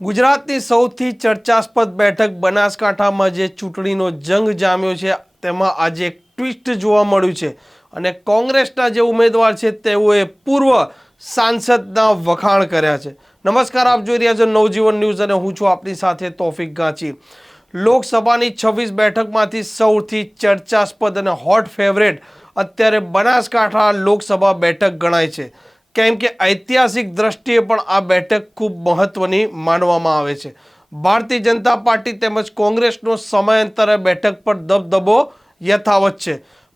ગુજરાતની સૌથી ચર્ચાસ્પદ બેઠક બનાસકાંઠામાં જે ચૂંટણીનો જંગ જામ્યો છે તેમાં આજે એક ટ્વિસ્ટ જોવા મળ્યું છે અને કોંગ્રેસના જે ઉમેદવાર છે તેઓએ પૂર્વ સાંસદના વખાણ કર્યા છે। નમસ્કાર, આપ જોઈ રહ્યા છો નવજીવન ન્યૂઝ અને હું છું આપની સાથે તોફિક ગાંચી। લોકસભાની 26 બેઠકમાંથી સૌથી ચર્ચાસ્પદ અને હોટ ફેવરેટ અત્યારે બનાસકાંઠા લોકસભા બેઠક ગણાય છે, કેમ કે ઐતિહાસિક દ્રષ્ટિએ પણ આ બેઠક ખૂબ મહત્વની માનવામાં આવે છે। ભારતીય જનતા પાર્ટી તેમજ કોંગ્રેસનો સમયાંતરે બેઠક પર દબદબો યથાવત છે,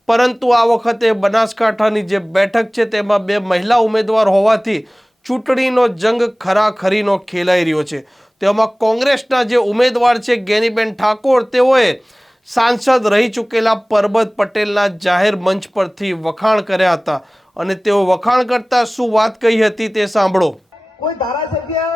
પરંતુ આ વખતે બનાસકાંઠાની જે બેઠક છે તેમાં બે મહિલા ઉમેદવાર હોવાથી ચૂંટણીનો જંગ ખરાખરીનો ખેલાઈ રહ્યો છે। તેમાં કોંગ્રેસના જે ઉમેદવાર છે ગેનીબેન ઠાકોર, તેઓએ સાંસદ રહી ચૂકેલા પરબત પટેલના જાહેર મંચ પરથી વખાણ કર્યા હતા અને તેઓ વખાણ કરતા શું વાત કહી હતી તે સાંભળો। કોઈ ધારાસભ્ય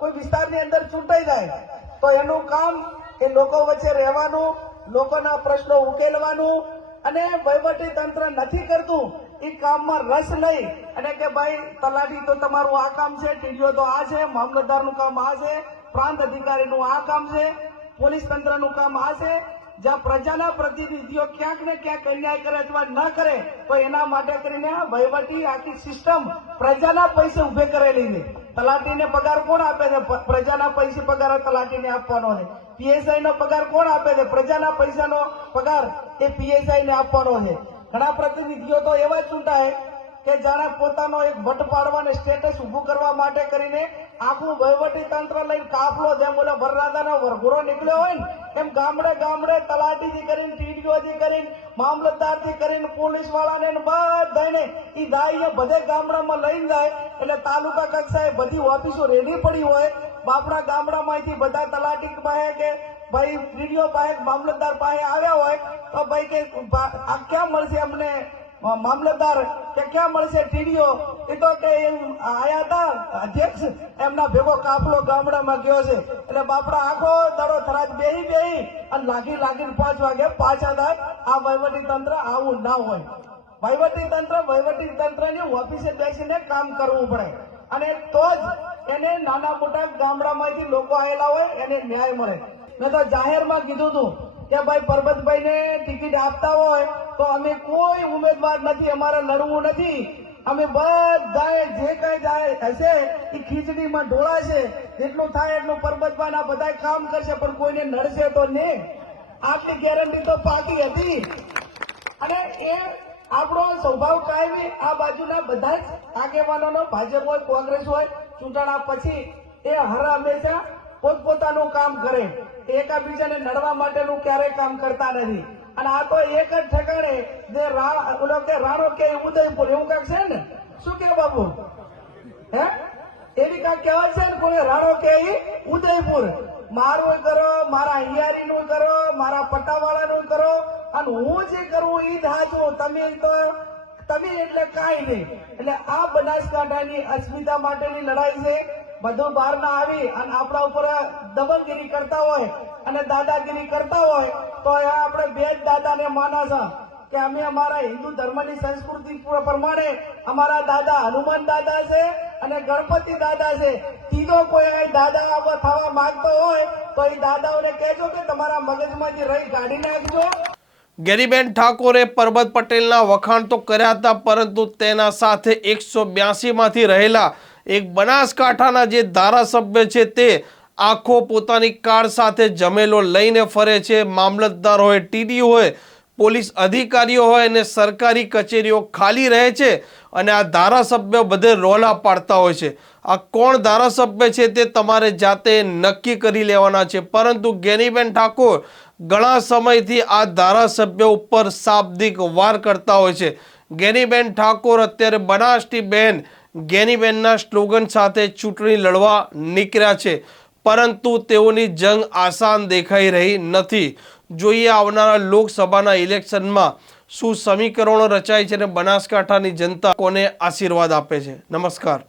કોઈ વિસ્તારની અંદર ચૂંટાઈ જાય તો એનું કામ એ લોકો વચ્ચે રહેવાનું, લોકોના પ્રશ્નો ઉકેલવાનું અને વહીવટી તંત્ર નથી કરતું એ કામમાં રસ લઈ અને કે ભાઈ તલાટી તો તમારું આ કામ છે, ટીડીઓ તો આ છે, મામલતદારનું કામ આ છે, પ્રાંત અધિકારીનું આ કામ છે, પોલીસ તંત્રનું કામ આ છે। જ્યાં પ્રજાના પ્રતિનિધિઓ ક્યાંક ને ક્યાંક અન્યાય કરે અથવા ન કરે તો એના માટે કરીને વહીવટી આખી સિસ્ટમ પ્રજાના પૈસે ઉભે કરેલી છે। તલાટીને પગાર કોણ આપે છે? પ્રજાના પૈસે પગાર તલાટીને આપવાનો છે। પીએસઆઈ નો પગાર કોણ આપે છે? પ્રજાના પૈસાનો પગાર એ પીએસઆઈ ને આપવાનો છે। ઘણા પ્રતિનિધિઓ તો એવા ચૂંટાય કે જાણે પોતાનો એક વટ પાડવાને સ્ટેટસ ઉભું કરવા માટે કરીને આખું વહીવટી તંત્ર લઈને કાફલો, જેમ બોલે વરરાજાનો વરઘોડો નીકળ્યો હોય ને એમ ગામડે ગામડે તલાટીથી કરીને, ટીડીઓથી કરીને, મામલતદારથી કરીને, પોલીસ વાળાને બધાને એ જાય બધે ગામડામાં લઈને જાય એટલે તાલુકા કક્ષાએ બધી ઓફિસો રેડી પડી હોય। બાપડા ગામડામાંથી બધા તલાટી પાસે કે ભાઈ ટીડીઓ પાસે, મામલતદાર પાસે આવ્યા હોય તો ભાઈ કે આ ક્યાં મળશે અમને મામલતદાર, કે ક્યાં મળશે ટીડીઓ? એ તો કે આયા હતા અધ્યક્ષ, એમના ભેગો કાફલો ગામડામાં ગયો છે એટલે બાપડા આખો દડો થરાજ બેહી અને લાગીને 5 વાગે પાછા થાય। આ વહીવટી તંત્ર આવું ના હોય। વહીવટી તંત્રની ઓફિસે બેસીને કામ કરવું પડે અને તો જ એને નાના મોટા ગામડામાંથી લોકો આવેલા હોય એને ન્યાય મળે। મેં તો જાહેરમાં કીધું હતું કે ભાઈ પરબતભાઈને ટિકિટ આપતા હોય તો અમે કોઈ ઉમેદવાર નથી, અમારે લડવું નથી, અમે બધાએ જે કઈ જાય હશે એ ખીચડીમાં ઢોળાશે, જેટલું થાય એટલું પરબતભાઈના બધા કામ કરશે પણ કોઈને નડશે તો નહીં। આટલી ગેરંટી તો પાકી હતી અને એ આપણો સ્વભાવ કાયમી આ બાજુના બધા જ આગેવાનોનો, ભાજપ હોય કોંગ્રેસ હોય, ચૂંટણા પછી એ હર હંમેશા પોતપોતાનું કામ કરે, એકાબીજાને નડવા માટેનું ક્યારેય કામ કરતા નથી। અને આ તો એક જ ઠેકાણે જે રાણો કે ઉદયપુર એવું કાંક છે ને, શું કે બાબુ? હે એવી કાંક કહેવાય છે ને, કોઈ રાણો કે ઉદયપુર, મારું કરો, મારા હિયારી નું કરો, મારા પટ્ટાવાળાનું કરો અને હું જે કરું એ જ હાચું, તમે એટલે કાંઈ નહીં। એટલે આ બનાસકાંઠાની અસ્મિતા માટેની લડાઈ છે। બધું બહાર ના આવી અને આપણા ઉપર દબંગગીરી કરતા હોય અને દાદાગીરી કરતા હોય તો આપણે બે જ દાદાને માના છે કે અમે અમારા હિન્દુ ધર્મની સંસ્કૃતિ પ્રમાણે અમારા દાદા હનુમાન દાદા છે અને ગણપતિ દાદા છે। ત્રીજો કોઈ દાદા થવા માંગતો હોય તો એ દાદાઓને કહેજો કે તમારા મગજમાંથી રહી કાઢી નાખજો। ગેનીબેન ઠાકોરે પરબત પટેલના વખાણ તો કર્યા હતા, પરંતુ તેના સાથે 182 માંથી રહેલા એક બનાસકાંઠાના જે ધારાસભ્ય છે તે આખો પોતાની કાર સાથે જમેલો લઈને ફરે છે। મામલતદાર હોય, ટીડી હોય, પોલીસ અધિકારીઓ હોય અને સરકારી કચેરીઓ ખાલી રહે છે અને આ ધારાસભ્ય બધે રોલા પાડતા હોય છે। આ કોણ ધારાસભ્ય છે તે તમારે જાતે નક્કી કરી લેવાના છે, પરંતુ ગેનીબેન ઠાકોર ઘણા સમયથી આ ધારાસભ્ય ઉપર શાબ્દિક વાર કરતા હોય છે। ગેનીબેન ઠાકોર અત્યારે બનાસની બહેન ગેનીબેનના સ્લોગન સાથે ચૂંટણી લડવા નીકળ્યા છે, પરંતુ તેઓની જંગ આસાન દેખાઈ રહી નથી। જોઈએ આવનારા લોકસભાના ઇલેક્શનમાં શું સમીકરણો રચાય છે અને બનાસકાંઠાની જનતા કોને આશીર્વાદ આપે છે। નમસ્કાર।